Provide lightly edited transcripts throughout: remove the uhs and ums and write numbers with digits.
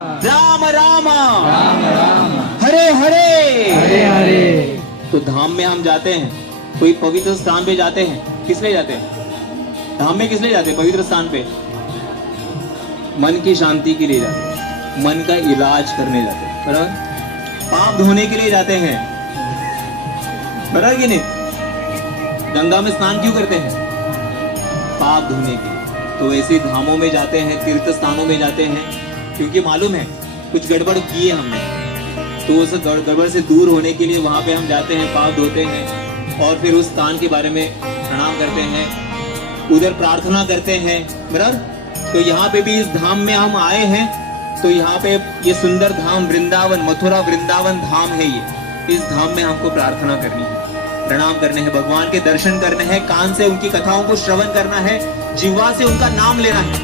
राम राम राम राम हरे हरे हरे हरे। तो धाम में हम जाते हैं, कोई पवित्र स्थान पे जाते हैं, किस लिए जाते हैं? धाम में किस लिए जाते हैं? पवित्र स्थान पे मन की शांति के लिए जाते हैं, मन का इलाज करने जाते हैं, बराबर? पाप धोने के लिए जाते हैं, बराबर कि नहीं? गंगा में स्नान क्यों करते हैं? पाप धोने के लिए। तो ऐसे धामों में जाते हैं, तीर्थ स्थानों में जाते हैं, क्योंकि मालूम है कुछ गड़बड़ की है हमने, तो उस गड़बड़ से दूर होने के लिए वहां पे हम जाते हैं, पाप धोते हैं और फिर उस स्थान के बारे में प्रणाम करते हैं, उधर प्रार्थना करते हैं, बराबर? तो यहाँ पे भी इस धाम में हम आए हैं, तो यहाँ पे ये सुंदर धाम वृंदावन, मथुरा वृंदावन धाम है ये। इस धाम में हमको प्रार्थना करनी है, प्रणाम करने हैं, भगवान के दर्शन करने हैं, कान से उनकी कथाओं को श्रवण करना है, जिह्वा से उनका नाम लेना है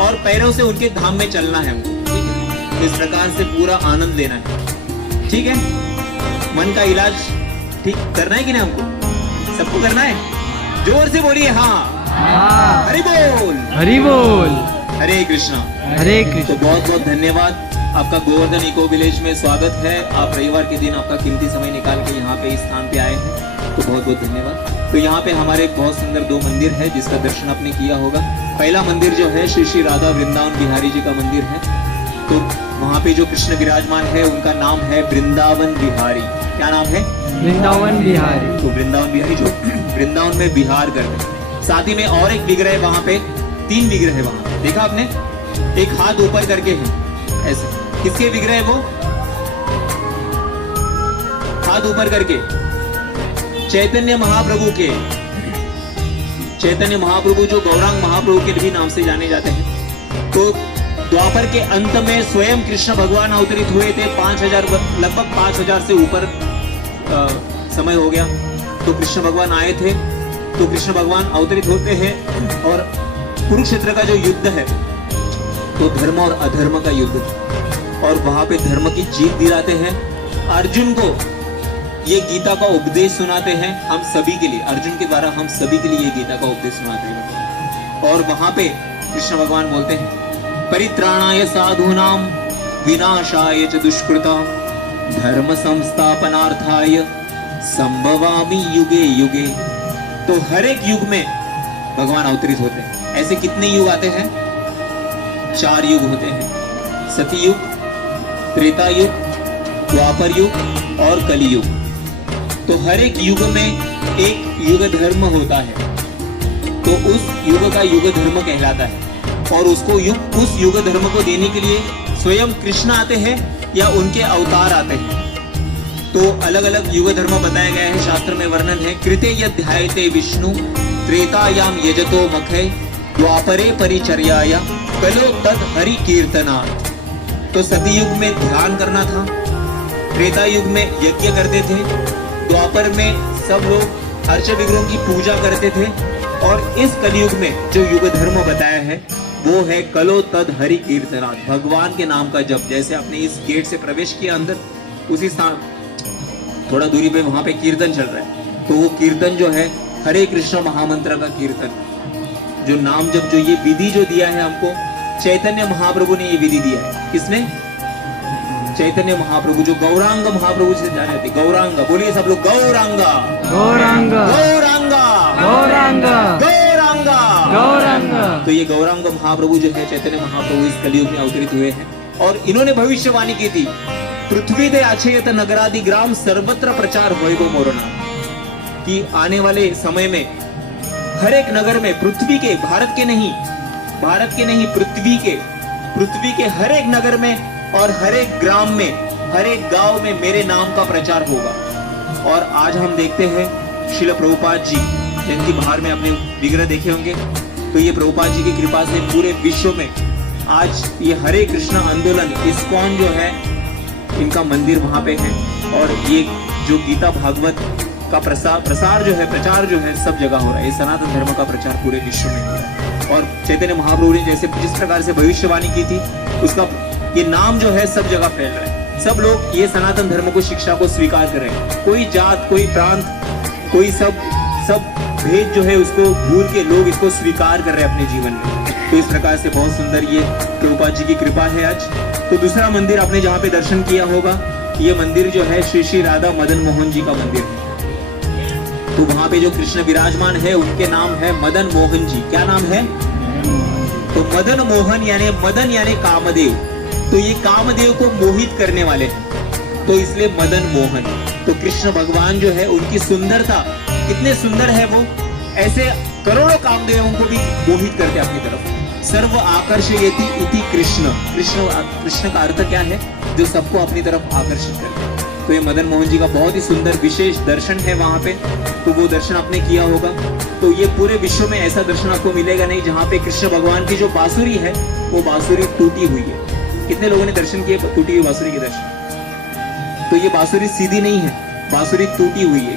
और पैरों से उनके धाम में चलना है हमको। ठीक है, इस प्रकार से पूरा आनंद लेना है। ठीक है, मन का इलाज ठीक करना है कि नहीं हमको? सबको करना है? जोर से बोलिए हाँ। हाँ। हरि बोल, हरि बोल। हरे कृष्णा। हरे तो कृष्ण। बहुत बहुत धन्यवाद, आपका गोवर्धन इको विलेज में स्वागत है। आप रविवार के दिन आपका कीमती समय निकाल के यहाँ पे इस स्थान पे आए हैं, तो बहुत बहुत धन्यवाद। तो यहाँ पे हमारे बहुत सुंदर दो मंदिर है जिसका दर्शन आपने किया होगा। पहला मंदिर जो है श्री श्री राधा वृंदावन बिहारी जी का मंदिर है। तो वहाँ पे जो कृष्ण विराजमान है उनका नाम है वृंदावन बिहारी। क्या नाम है? वृंदावन बिहारी। तो वृंदावन बिहारी जो वृंदावन में बिहार करते हैं। साथ ही में और एक विग्रह है वहाँ पे, 3 विग्रह है वहाँ पे। देखा आपने? एक हाथ ऊपर करके है ऐसे, किसके विग्रह है वो? हाथ ऊपर करके चैतन्य महाप्रभु के। चैतन्य महाप्रभु जो गौरांग महाप्रभु के भी नाम से जाने जाते हैं। तो द्वापर के अंत में स्वयं कृष्ण भगवान अवतरित हुए थे। 5000 लगभग 5000 से ऊपर समय हो गया। तो कृष्ण भगवान आए थे, तो कृष्ण भगवान अवतरित होते हैं और कुरुक्षेत्र का जो युद्ध है तो धर्म और अधर्म का युद्ध है और वहां पे धर्म की जीत दिलाते हैं। अर्जुन को ये गीता का उपदेश सुनाते हैं हम सभी के लिए। अर्जुन के द्वारा हम सभी के लिए ये गीता का उपदेश सुनाते हैं और वहां पे कृष्ण भगवान बोलते हैं परित्राणाय साधूनां विनाशाय च दुष्कृता धर्म संस्थापनार्थाय संभवामि युगे युगे। तो हर एक युग में भगवान अवतरित होते हैं। ऐसे कितने युग आते हैं? 4 युग होते हैं, सतयुग, त्रेता युग, द्वापर युग और कलियुग। तो हर एक युग में एक युग धर्म होता है, तो उस युग का युग धर्म कहलाता है और उसको उस युग धर्म को देने के लिए स्वयं कृष्ण आते हैं या उनके अवतार आते हैं। तो अलग अलग युग धर्म बताए गए हैं, शास्त्र में वर्णन है। कृते यध्यायते विष्णु त्रेतायाम यजतो मखे द्वापरे परिचर्याया कलो तद हरि कीर्तनात्। तो सतयुग में ध्यान करना था, त्रेता युग में यज्ञ करते थे, द्वापर में सब लोग अर्च विग्रहों की पूजा करते थे और इस कलयुग में जो युग धर्म बताया है वो है कलो तद हरि कीर्तनात्, भगवान के नाम का जप। जैसे आपने इस गेट से प्रवेश किया अंदर, उसी स्थान थोड़ा दूरी पे वहां पे कीर्तन चल रहा है, तो वो कीर्तन जो है हरे कृष्ण महामंत्र का कीर्तन, जो नाम जप, जो ये विधि जो दिया है हमको, चैतन्य महाप्रभु ने ये विधि दिया है। किसने? चैतन्य महाप्रभु, जो गौरांग महाप्रभु से जाने जाते। गौरांग बोलिए सब लोग, गौरांगा गौरांग गौरांगा गौरांग गौरांगा गौरांग। तो ये गौरांग महाप्रभु जो है, चैतन्य महाप्रभु इस कलयुग में अवतरित हुए हैं और इन्होंने भविष्यवाणी की थी पृथ्वी दे आछेयत नगरादि ग्राम सर्वत्र प्रचार होएगो मोरो नाम, कि आने वाले समय में हर एक नगर में, पृथ्वी के, भारत के नहीं पृथ्वी के हर एक नगर में और हर एक ग्राम में, हर एक गांव में मेरे नाम का प्रचार होगा। और आज हम देखते हैं श्रील प्रभुपाद जी, जिनकी बाहर में अपने विग्रह देखे होंगे, तो ये प्रभुपाद जी की कृपा से पूरे विश्व में आज ये हरे कृष्णा आंदोलन, इस्कॉन जो है, इनका मंदिर वहां पे है और ये जो गीता भागवत का प्रसार जो है, प्रचार जो है, सब जगह हो रहा है। ये सनातन धर्म का प्रचार पूरे विश्व में हो रहा है और चैतन्य महाप्रभु ने जैसे जिस प्रकार से भविष्यवाणी की थी, उसका ये नाम जो है सब जगह फैल रहा है। सब लोग ये सनातन धर्म को, शिक्षा को स्वीकार कर रहे हैं। कोई जात, कोई प्रांत, कोई सब भेद जो है उसको भूल के लोग इसको स्वीकार कर रहे हैं अपने जीवन में। तो इस प्रकार से बहुत सुंदर ये प्रभुपाद जी की कृपा है आज। तो दूसरा मंदिर आपने जहाँ पे दर्शन किया होगा, ये मंदिर जो है श्री श्री राधा मदन मोहन जी का मंदिर है। तो वहां पे जो कृष्ण विराजमान है उनके नाम है मदन मोहन जी। क्या नाम है? तो मदन मोहन यानी कामदेव। तो ये कामदेव को मोहित करने वाले हैं, तो इसलिए मदन मोहन। तो कृष्ण भगवान जो है उनकी सुंदरता, कितने सुंदर है वो, ऐसे करोड़ों कामदेवों को भी मोहित करते अपनी तरफ। सर्व आकर्षयति इति कृष्ण। कृष्ण का अर्थ क्या है? जो सबको अपनी तरफ आकर्षित करते हैं। तो ये मदन मोहन जी का बहुत ही सुंदर विशेष दर्शन है वहां पे, तो वो दर्शन आपने किया होगा। तो ये पूरे विश्व में ऐसा दर्शन आपको मिलेगा नहीं जहाँ पे कृष्ण भगवान की जो बांसुरी है वो बांसुरी टूटी हुई है। कितने लोगों ने दर्शन किए टूटी हुई बांसुरी के दर्शन? तो ये बांसुरी सीधी नहीं है, बांसुरी टूटी हुई है।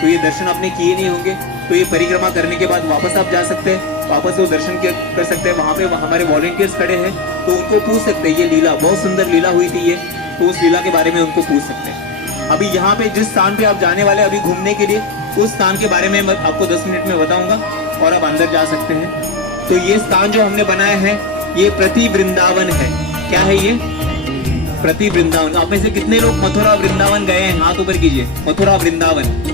तो ये दर्शन आपने किए नहीं होंगे। तो ये परिक्रमा करने के बाद वापस आप जा सकते हैं, वापस वो दर्शन कर सकते हैं। वहां पे हमारे वॉलंटियर्स खड़े हैं, तो उनको पूछ सकते हैं, ये लीला बहुत सुंदर लीला हुई थी ये, तो उस लीला के बारे में उनको पूछ सकते हैं। अभी यहाँ पे जिस स्थान पे आप जाने वाले अभी घूमने के लिए, उस स्थान के बारे में मैं आपको 10 मिनट में बताऊंगा और आप अंदर जा सकते हैं। तो ये स्थान जो हमने बनाया है ये प्रति वृंदावन है। क्या है ये? प्रति वृंदावन। आप में से कितने लोग मथुरा वृंदावन गए हैं? हाथ ऊपर कीजिए। मथुरा वृंदावन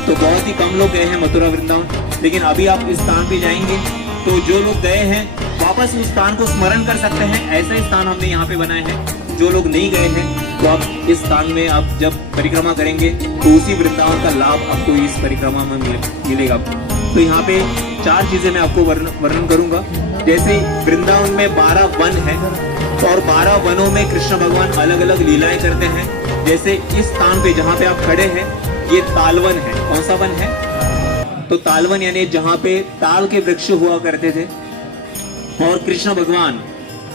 तो बहुत ही कम लोग गए हैं मथुरा वृंदावन, लेकिन अभी आप इस स्थान पे जाएंगे तो जो लोग गए हैं वापस उस स्थान को स्मरण कर सकते हैं। ऐसा ही स्थान हमने यहाँ पे बनाया है। जो लोग नहीं गए हैं तो आप इस स्थान में आप जब परिक्रमा करेंगे तो उसी वृंदावन का लाभ आपको इस परिक्रमा में मिलेगा। तो यहाँ पे 4 चीजें मैं आपको वर्णन करूंगा। जैसे वृंदावन में 12 वन है और 12 वनों में कृष्ण भगवान अलग अलग लीलाएं करते हैं। जैसे इस स्थान पे जहाँ पे आप खड़े हैं ये तालवन है। कौन सा वन है? तो तालवन यानी जहाँ पे ताल के वृक्ष हुआ करते थे और कृष्ण भगवान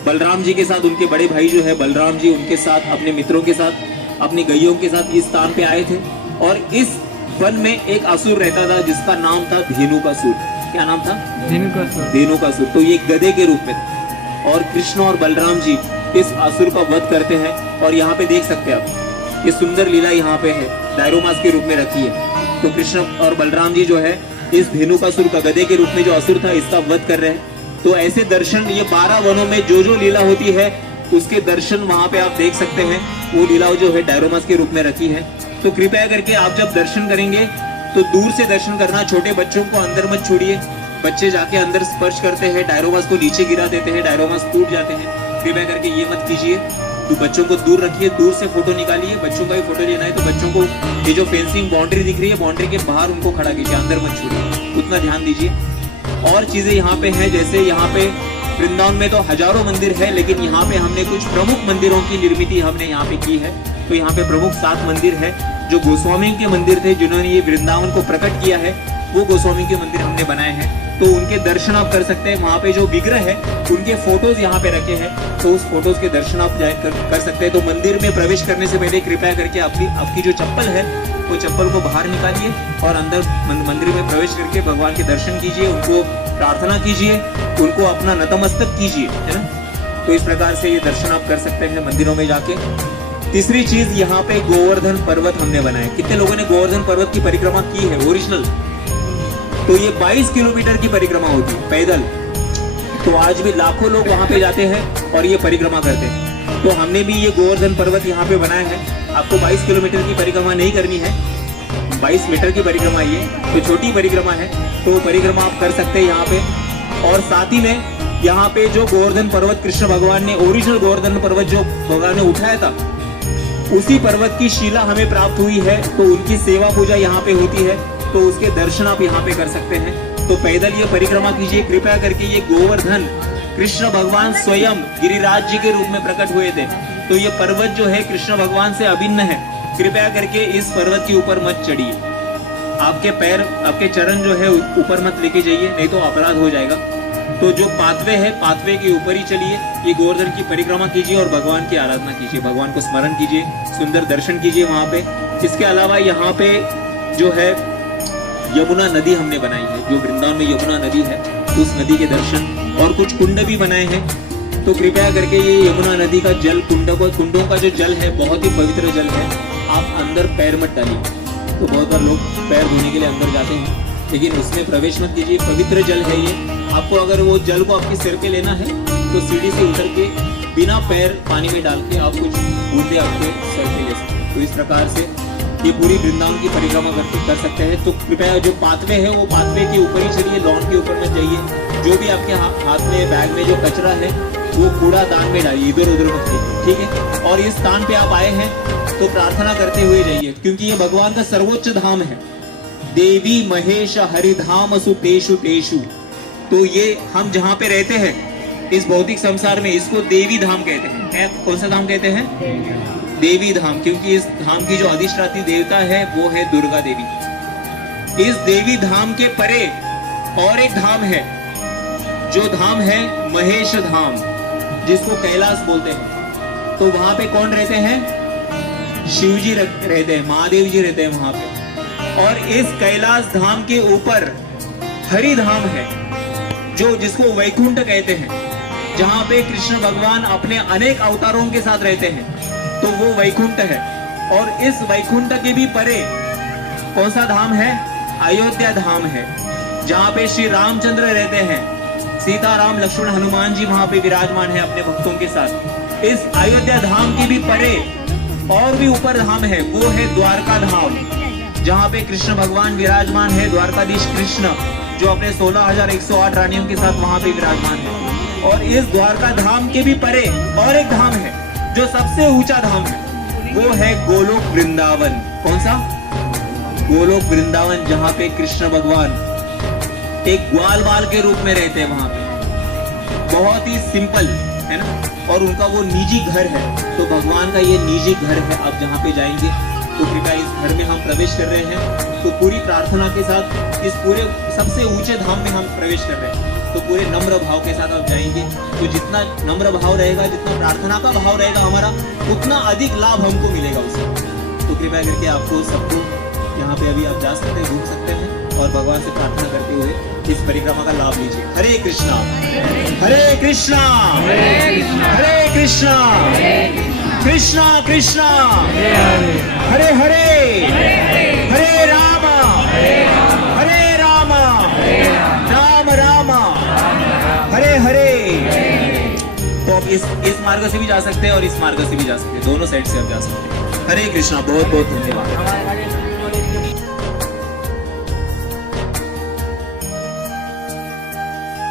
बलराम जी के साथ, उनके बड़े भाई जो है बलराम जी, उनके साथ अपने मित्रों के साथ अपनी गैयों के साथ इस स्थान पे आए थे। और इस वन में एक असुर रहता था जिसका नाम था धेनुकासुर। क्या नाम था? धेनुकासुर। तो ये गधे के रूप में था और कृष्ण और बलराम जी इस असुर का वध करते हैं। और यहाँ पे देख सकते हैं आप ये सुंदर लीला यहाँ पे है, डायरोमास के रूप में रखी है। तो कृष्ण और बलराम जी जो है इस धेनुकासुर का, गधे के रूप में जो असुर था, इसका वध कर रहे हैं। तो ऐसे दर्शन ये 12 वनों में जो जो लीला होती है उसके दर्शन वहां पे आप देख सकते हैं। वो लीला जो है डायरोमास के रूप में रखी है। तो कृपया करके आप जब दर्शन करेंगे तो दूर से दर्शन करना। छोटे बच्चों को अंदर मत छोड़िए। बच्चे जाके अंदर स्पर्श करते हैं, डायरोमास को नीचे गिरा देते हैं, डायरोमास टूट जाते हैं। कृपया करके ये मत कीजिए। तो बच्चों को दूर रखिए, दूर से फोटो निकालिए। बच्चों का भी फोटो लेना है तो बच्चों को ये जो फेंसिंग बाउंड्री दिख रही है, बाउंड्री के बाहर उनको खड़ा कीजिए, अंदर मत छोड़िए, उतना ध्यान दीजिए। और चीजें यहाँ पे हैं, जैसे यहाँ पे वृंदावन में तो हजारों मंदिर है, लेकिन यहाँ पे हमने कुछ प्रमुख मंदिरों की निर्मिति हमने यहाँ पे की है। तो यहाँ पे प्रमुख 7 मंदिर है जो गोस्वामी के मंदिर थे, जिन्होंने ये वृंदावन को प्रकट किया है। वो गोस्वामी के मंदिर हमने बनाए हैं, तो उनके दर्शन आप कर सकते हैं। वहाँ पे जो विग्रह है उनके फोटोज यहाँ पे रखे हैं, तो उस फोटोज के दर्शन आप कर सकते हैं। तो मंदिर में प्रवेश करने से पहले कृपया करके आपकी जो चप्पल है वो चप्पल को बाहर निकालिए और अंदर मंदिर में प्रवेश करके भगवान के दर्शन कीजिए, उनको प्रार्थना कीजिए, उनको अपना नतमस्तक कीजिए, है ना। तो इस प्रकार से ये दर्शन आप कर सकते हैं मंदिरों में जाके। तीसरी चीज, यहाँ पे गोवर्धन पर्वत हमने बनाया। कितने लोगों ने गोवर्धन पर्वत की परिक्रमा की है ओरिजिनल? तो ये 22 किलोमीटर की परिक्रमा होती है पैदल। तो आज भी लाखों लोग वहां पे जाते हैं और ये परिक्रमा करते हैं। तो हमने भी ये गोवर्धन पर्वत यहाँ पे बनाया है। आपको 22 किलोमीटर की परिक्रमा नहीं करनी है, 22 मीटर की परिक्रमा ये तो छोटी परिक्रमा है, तो परिक्रमा आप कर सकते हैं यहाँ पे। और साथ ही में यहाँ पे जो गोवर्धन पर्वत कृष्ण भगवान ने, ओरिजिनल गोवर्धन पर्वत जो भगवान ने उठाया था, उसी पर्वत की शिला हमें प्राप्त हुई है। तो उनकी सेवा पूजा यहाँ पे होती है, तो उसके दर्शन आप यहाँ पे कर सकते हैं। तो पैदल ये परिक्रमा कीजिए कृपया करके। ये गोवर्धन कृष्ण भगवान स्वयं गिरिराज जी के रूप में प्रकट हुए थे। तो ये पर्वत जो है कृष्ण भगवान से अभिन्न है। कृपया करके इस पर्वत के ऊपर मत चढ़िए। आपके पैर, आपके चरण जो है ऊपर मत लेके जाइए, नहीं तो अपराध हो जाएगा। तो जो पाथवे है, पाथवे के ऊपर ही चलिए। ये गोवर्धन की परिक्रमा कीजिए और भगवान की आराधना कीजिए, भगवान को स्मरण कीजिए, सुंदर दर्शन कीजिए वहां पे। इसके अलावा यहाँ पे जो है यमुना नदी हमने बनाई है, जो वृंदावन में यमुना नदी है, उस नदी के दर्शन और कुछ कुंड भी बनाए हैं। तो कृपया करके ये यमुना नदी का जल, कुंडों का जो जल है बहुत ही पवित्र जल है। आप अंदर पैर मत डालिए। तो बहुत बार लोग पैर धोने के लिए अंदर जाते हैं, लेकिन उसमें प्रवेश मत कीजिए, पवित्र जल है ये। आपको अगर वो जल को आपके सिर पे लेना है तो सीढ़ी से उतर के बिना पैर पानी में डाल के आप कुछ बूंदे आपके सर पे ले सकते हैं। तो इस प्रकार से ये पूरी वृंदावन की परिक्रमा कर सकते हैं। तो कृपया जो पाथवे है वो पाथवे के ऊपर ही चलिए, लॉन के ऊपर मत जाइए। जो भी आपके हाथ में बैग में जो कचरा है वो कूड़ा दान में डालिए, इधर उधर मत कीजिए, ठीक है। और इस स्थान पे आप आए हैं तो प्रार्थना करते हुए जाइए, क्योंकि ये भगवान का सर्वोच्च धाम है। देवी महेश हरिधाम सुतेषु तेषु। तो ये हम जहाँ पे रहते हैं इस भौतिक संसार में, इसको देवी धाम कहते हैं। कौन सा धाम कहते हैं? देवी धाम, क्योंकि इस धाम की जो अधिष्ठात्री देवता है वो है दुर्गा देवी। इस देवी धाम के परे और एक धाम है, जो धाम है महेश धाम, जिसको कैलाश बोलते हैं। तो वहां पे कौन रहते हैं? शिव जी रहते हैं, महादेव जी रहते हैं वहां पे। और इस कैलाश धाम के ऊपर हरि धाम है, जो जिसको वैकुंठ कहते हैं, जहां पे कृष्ण भगवान अपने अनेक अवतारों के साथ रहते हैं। तो वो वैकुंठ है। और इस वैकुंठ के भी परे कौन सा धाम है? अयोध्या धाम है, जहां पे श्री रामचंद्र रहते हैं। सीता राम लक्ष्मण हनुमान जी वहां पे विराजमान है अपने भक्तों के साथ। इस अयोध्या धाम के भी परे और भी ऊपर धाम है, वो है द्वारका धाम, जहां पे कृष्ण भगवान विराजमान है। द्वारकाधीश कृष्ण जो अपने 16,108 रानियों के साथ वहां पे विराजमान है। और इस द्वारका धाम के भी परे और एक धाम है जो सबसे ऊंचा धाम है, वो है गोलोक वृंदावन। कौन सा? गोलोक वृंदावन, जहां पे कृष्ण भगवान एक ग्वाल बाल के रूप में रहते हैं वहां पे। बहुत ही सिंपल है ना। और उनका वो निजी घर है। तो भगवान का ये निजी घर है। आप जहाँ पे जाएंगे तो कृपया इस घर में हम प्रवेश कर रहे हैं, तो पूरी प्रार्थना के साथ इस पूरे सबसे ऊंचे धाम में हम प्रवेश कर रहे हैं। तो पूरे नम्र भाव के साथ आप जाएंगे। तो जितना नम्र भाव रहेगा, जितना प्रार्थना का भाव रहेगा हमारा, उतना अधिक लाभ हमको मिलेगा उससे। तो कृपया करके आपको सबको यहाँ पे अभी आप जा सकते हैं, घूम सकते हैं और भगवान से प्रार्थना करते हुए इस परिक्रमा का लाभ लीजिए। हरे कृष्णा हरे कृष्णा हरे कृष्णा कृष्णा कृष्णा हरे हरे हरे राम राम राम हरे हरे। तो आप इस मार्ग से भी जा सकते हैं और इस मार्ग से भी जा सकते हैं, दोनों साइड से आप जा सकते हैं। हरे कृष्णा। बहुत बहुत धन्यवाद।